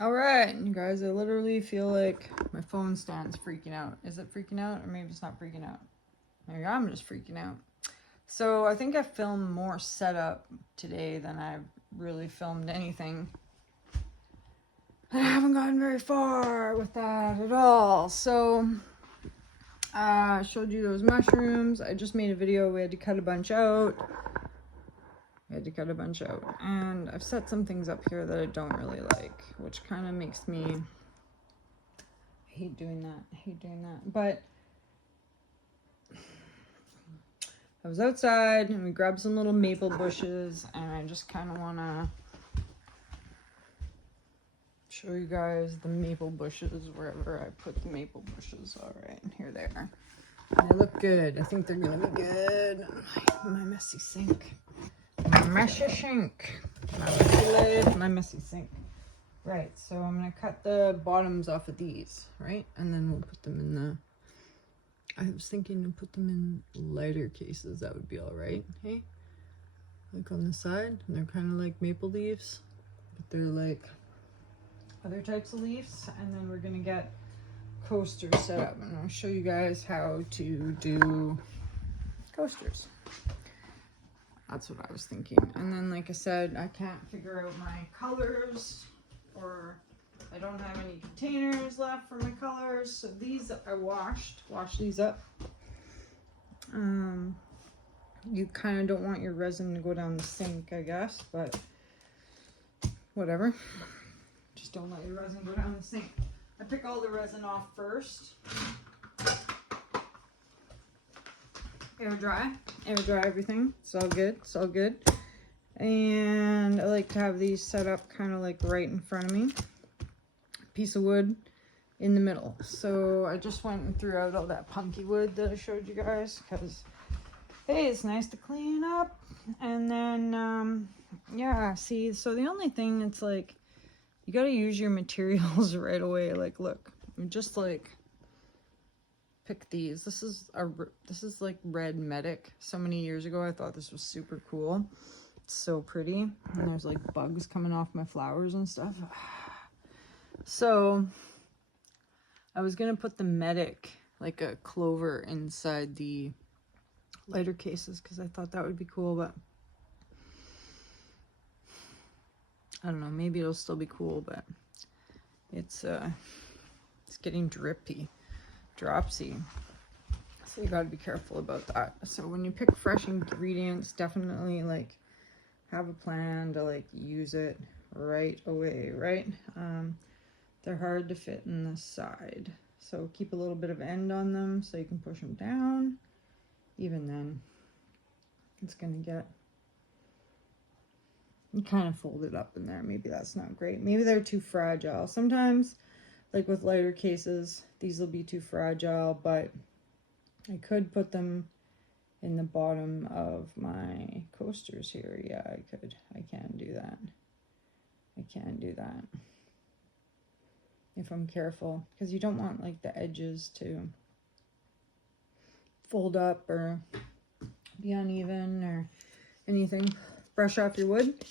All right, you guys, I literally feel like my phone stand's freaking out. Is it freaking out? Or maybe it's not freaking out. Maybe I'm just freaking out. So I think I filmed more setup today than I've really filmed anything. I haven't gotten very far with that at all. So I showed you those mushrooms. I just made a video. We had to cut a bunch out. And I've set some things up here that I don't really like, which kind of makes me... I hate doing that. But I was outside and we grabbed some little maple bushes, and I just kind of want to show you guys the maple bushes wherever I put the maple bushes. All right, here they are. They look good. I think they're gonna be good. My messy sink. My messy sink. My messy life, my messy sink. Right, so I'm gonna cut the bottoms off of these, right? And then we'll put them in the... I was thinking to put them in lighter cases. That would be all right, hey? Like on the side, and they're kind of like maple leaves, but they're like other types of leaves. And then we're gonna get coasters set up, and I'll show you guys how to do coasters. That's what I was thinking. And then, like I said, I can't figure out my colors, or I don't have any containers left for my colors. So these I washed these up. You kind of don't want your resin to go down the sink, I guess, but whatever. Just don't let your resin go down the sink. I pick all the resin off first. Air dry everything. It's all good. And I like to have these set up kind of like right in front of me. Piece of wood in the middle. So I just went and threw out all that punky wood that I showed you guys, because hey, it's nice to clean up. And then yeah, see, so the only thing, it's like you got to use your materials right away. Like, look, just like pick these. This is like red medic. So many years ago I thought this was super cool. It's so pretty. And there's like bugs coming off my flowers and stuff. So I was gonna put the medic, like a clover, inside the lighter cases, because I thought that would be cool, but I don't know, maybe it'll still be cool, but it's getting dropsy. So you got to be careful about that. So when you pick fresh ingredients, definitely like have a plan to like use it right away, right? They're hard to fit in the side, so keep a little bit of end on them so you can push them down. Even then, it's gonna get... You kind of fold it up in there. Maybe that's not great. Maybe they're too fragile. Sometimes, like with lighter cases, these will be too fragile, but I could put them in the bottom of my coasters here. Yeah, I could. I can do that. If I'm careful, because you don't want like the edges to fold up or be uneven or anything. Brush off your wood.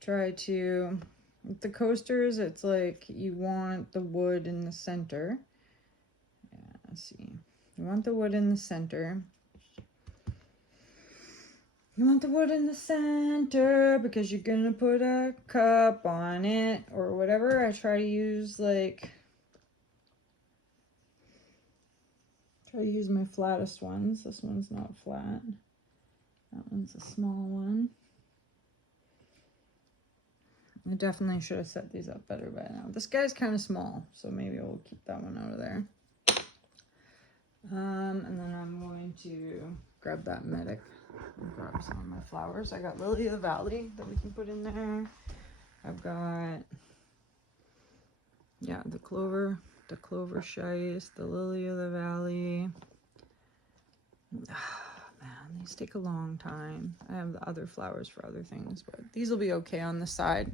Try to, with the coasters, it's like you want the wood in the center. Yeah, let's see. You want the wood in the center. Because you're gonna put a cup on it or whatever. I try to use my flattest ones. This one's not flat. That one's a small one. I definitely should have set these up better by now. This guy's kind of small, so maybe we'll keep that one out of there. And then I'm going to grab that medic and grab some of my flowers. I got Lily of the Valley that we can put in there. I've got, yeah, the clover shice, the Lily of the Valley. Man, these take a long time. I have the other flowers for other things, but these will be okay on the side.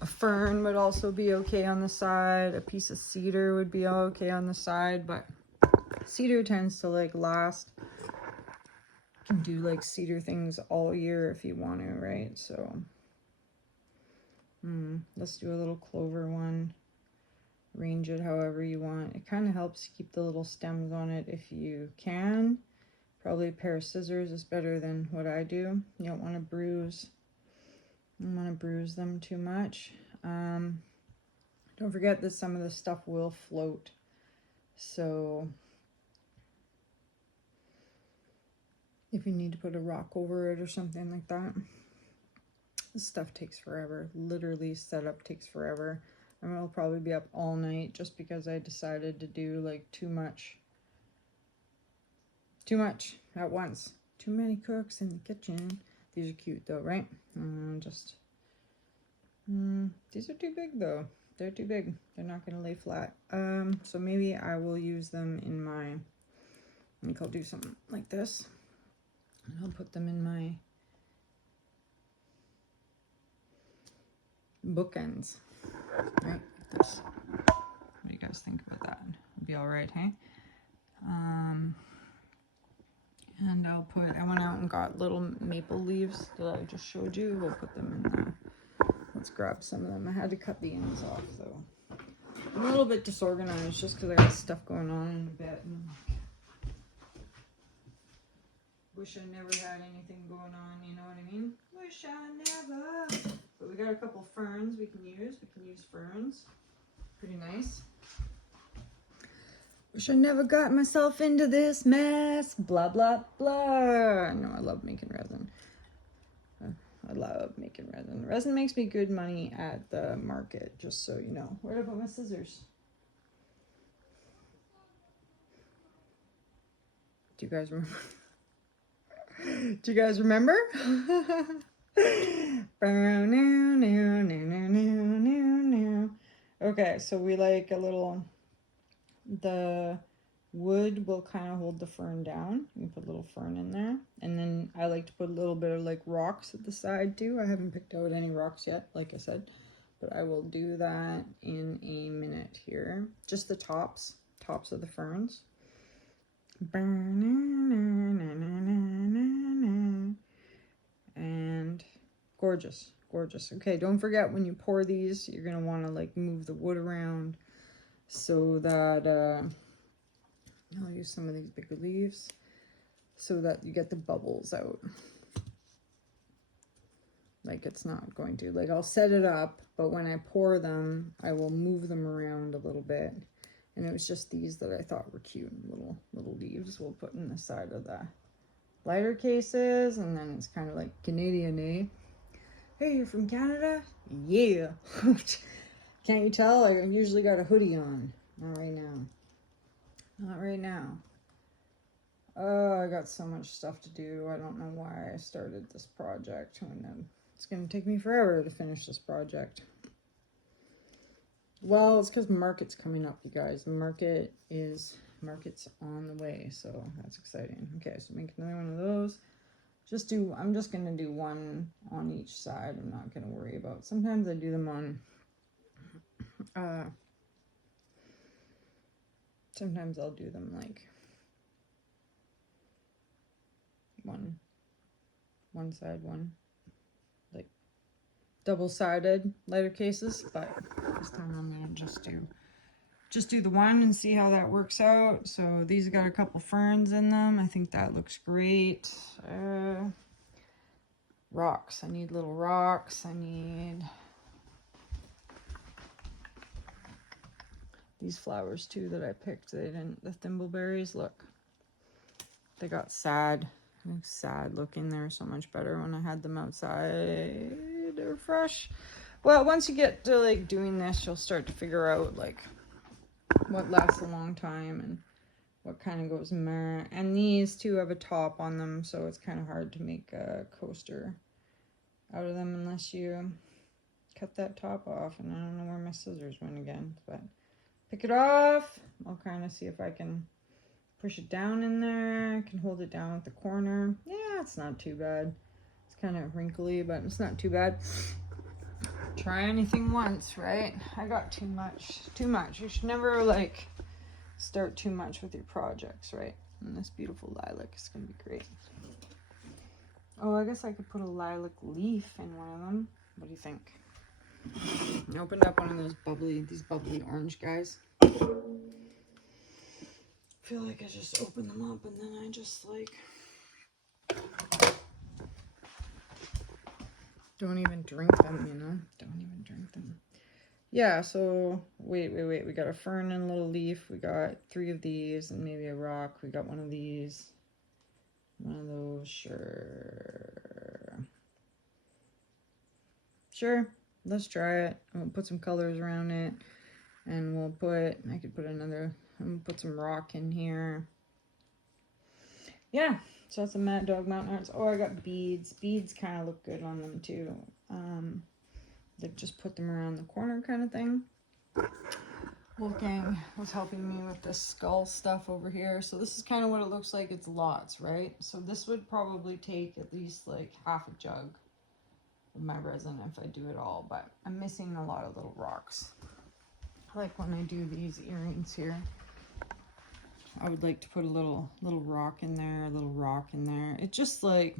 A fern would also be okay on the side. A piece of cedar would be okay on the side, but cedar tends to like last. You can do like cedar things all year if you want to, right? So Let's do a little clover one. Arrange it however you want. It kind of helps keep the little stems on it if you can. Probably a pair of scissors is better than what I do. You don't want to bruise. You don't want to bruise them too much. Don't forget that some of the stuff will float. So if you need to put a rock over it or something like that, this stuff takes forever. Literally, setup takes forever. And I'll probably be up all night just because I decided to do like too much at once. Too many cooks in the kitchen. These are cute though, right? These are too big though. They're too big. They're not gonna lay flat. So maybe I will use them in my, I think I'll do something like this. And I'll put them in my bookends. Right? This. What do you guys think about that? It'll be alright, hey? And I went out and got little maple leaves that I just showed you. We'll put them in there. Let's grab some of them. I had to cut the ends off though. I'm a little bit disorganized just because I got stuff going on in the bed. Wish I never had anything going on, you know what I mean? Wish I never. But we got a couple ferns we can use. We can use ferns. Pretty nice. Wish I never got myself into this mess. Blah, blah, blah. No, I love making resin. I love making resin. Resin makes me good money at the market, just so you know. Where did I put my scissors? Do you guys remember? Do you guys remember? Okay, so we like a little, the wood will kind of hold the fern down. You can put a little fern in there. And then I like to put a little bit of like rocks at the side too. I haven't picked out any rocks yet, like I said. But I will do that in a minute here. Just the tops of the ferns. And gorgeous, gorgeous. Okay, don't forget when you pour these, you're gonna want to like move the wood around so that I'll use some of these bigger leaves so that you get the bubbles out. Like it's not going to, like I'll set it up, but when I pour them, I will move them around a little bit. And it was just these that I thought were cute, little leaves we'll put in the side of the lighter cases. And then it's kind of like Canadian, eh? Hey, you're from Canada? Yeah. Can't you tell? I usually got a hoodie on. Not right now. Not right now. Oh, I got so much stuff to do. I don't know why I started this project. It's going to take me forever to finish this project. Well, it's because market's coming up, you guys. The market's on the way, so that's exciting. Okay, so make another one of those. I'm just going to do one on each side. I'm not going to worry about. Sometimes I do them on, sometimes I'll do them like one side, one, like double-sided lighter cases, but this time I'm going to just do the one and see how that works out. So these got a couple ferns in them. I think that looks great. Rocks. I need little rocks. I need these flowers too that I picked. They didn't, the thimbleberries, look. They got sad. Sad looking. They're so much better when I had them outside. They're fresh. Well, once you get to like doing this, you'll start to figure out like what lasts a long time and what kind of goes meh. And these two have a top on them, so it's kind of hard to make a coaster out of them unless you cut that top off. And I don't know where my scissors went again, but pick it off. I'll kind of see if I can push it down in there. I can hold it down at the corner. Yeah, it's not too bad. It's kind of wrinkly, but it's not too bad. Try anything once, right? I got too much. You should never like start too much with your projects, right? And this beautiful lilac is gonna be great. Oh, I guess I could put a lilac leaf in one of them. What do you think? I opened up one of these bubbly orange guys. I feel like I just opened them up and then I just like don't even drink them, you know? Don't even drink them. Yeah, so wait. We got a fern and a little leaf. We got 3 of these and maybe a rock. We got one of these. One of those, sure. Sure, let's try it. And we'll put some colors around it. And we'll put, I could put another, I'm gonna put some rock in here. Yeah, so that's a Mad Dog Mountain Arts. Oh, I got beads. Beads kind of look good on them too. Like just put them around the corner kind of thing. Wolfgang was helping me with the skull stuff over here. So this is kind of what it looks like. It's lots, right? So this would probably take at least like half a jug of my resin if I do it all. But I'm missing a lot of little rocks. Like when I do these earrings here. I would like to put a little rock in there, a little rock in there. It just like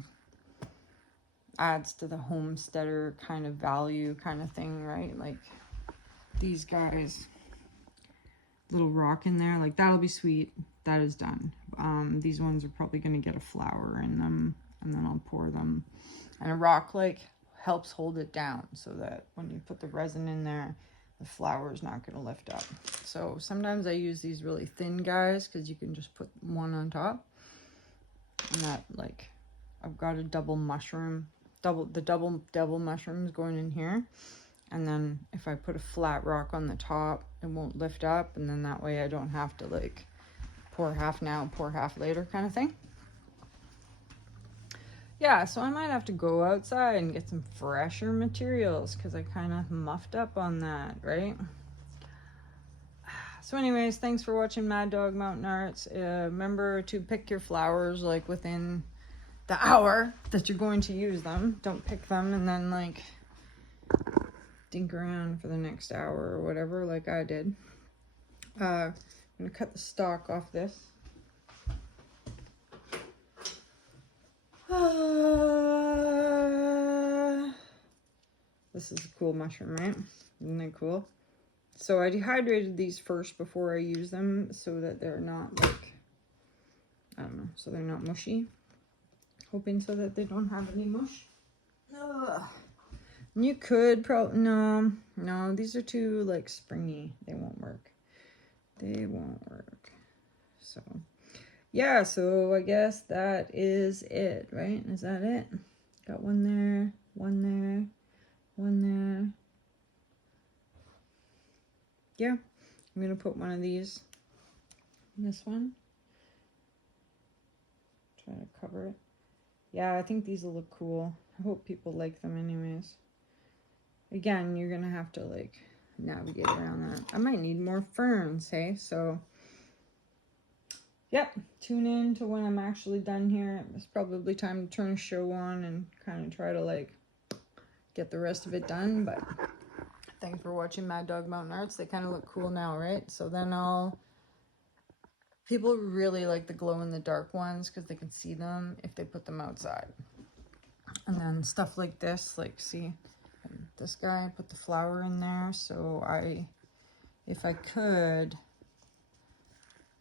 adds to the homesteader kind of value kind of thing, right? Like these guys, little rock in there, like that'll be sweet. That is done. These ones are probably going to get a flower in them and then I'll pour them. And a rock like helps hold it down so that when you put the resin in there, the flower is not going to lift up. So sometimes I use these really thin guys because you can just put one on top. And that, like, I've got a double mushroom, double mushrooms going in here. And then if I put a flat rock on the top, it won't lift up. And then that way I don't have to like pour half now, pour half later kind of thing. Yeah, so I might have to go outside and get some fresher materials because I kind of muffed up on that, right? So anyways, thanks for watching Mad Dog Mountain Arts. Remember to pick your flowers like within the hour that you're going to use them. Don't pick them and then like dink around for the next hour or whatever like I did. I'm going to cut the stalk off this. This is a cool mushroom, right? Isn't that cool? So I dehydrated these first before I use them so that they're not like, I don't know, so they're not mushy. Hoping so that they don't have any mush. Ugh. You could probably, no, these are too like springy. They won't work. They won't work. So yeah, so I guess that is it, right? Is that it? Got one there, one there, one there. Yeah, I'm gonna put one of these in this one. Try to cover it. Yeah, I think these will look cool. I hope people like them anyways. Again, you're gonna have to like navigate around that. I might need more ferns, hey? So yep, tune in to when I'm actually done here. It's probably time to turn a show on and kind of try to like get the rest of it done. But thanks for watching Mad Dog Mountain Arts. They kind of look cool now, right? So then people really like the glow in the dark ones because they can see them if they put them outside. And then stuff like this, like see this guy, I put the flower in there. So if I could,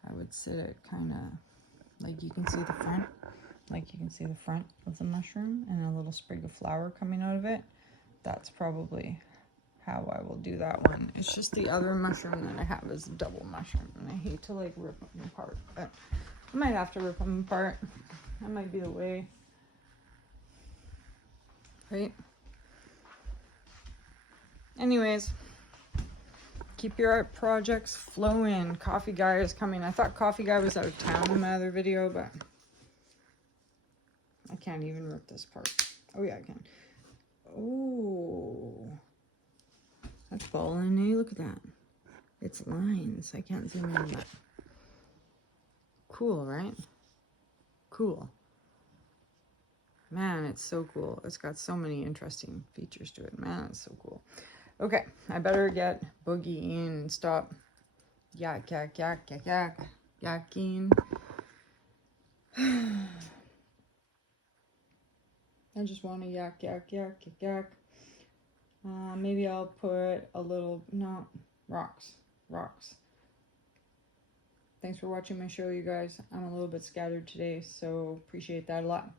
I would sit it kind of like you can see the front, of the mushroom and a little sprig of flower coming out of it. That's probably how I will do that one. It's just the other mushroom that I have is a double mushroom and I hate to like rip them apart, but I might have to rip them apart. That might be the way, right? Anyways, keep your art projects flowing. Coffee Guy is coming. I thought Coffee Guy was out of town in my other video, but I can't even rip this part. Oh yeah, I can. Oh, that's balling, eh? Look at that. It's lines. I can't zoom in on that. Cool, right? Cool. Man, it's so cool. It's got so many interesting features to it. Man, it's so cool. Okay, I better get Boogie in and stop yakking. I just want to yak. Maybe I'll put a little, no, rocks. Thanks for watching my show, you guys. I'm a little bit scattered today, so appreciate that a lot.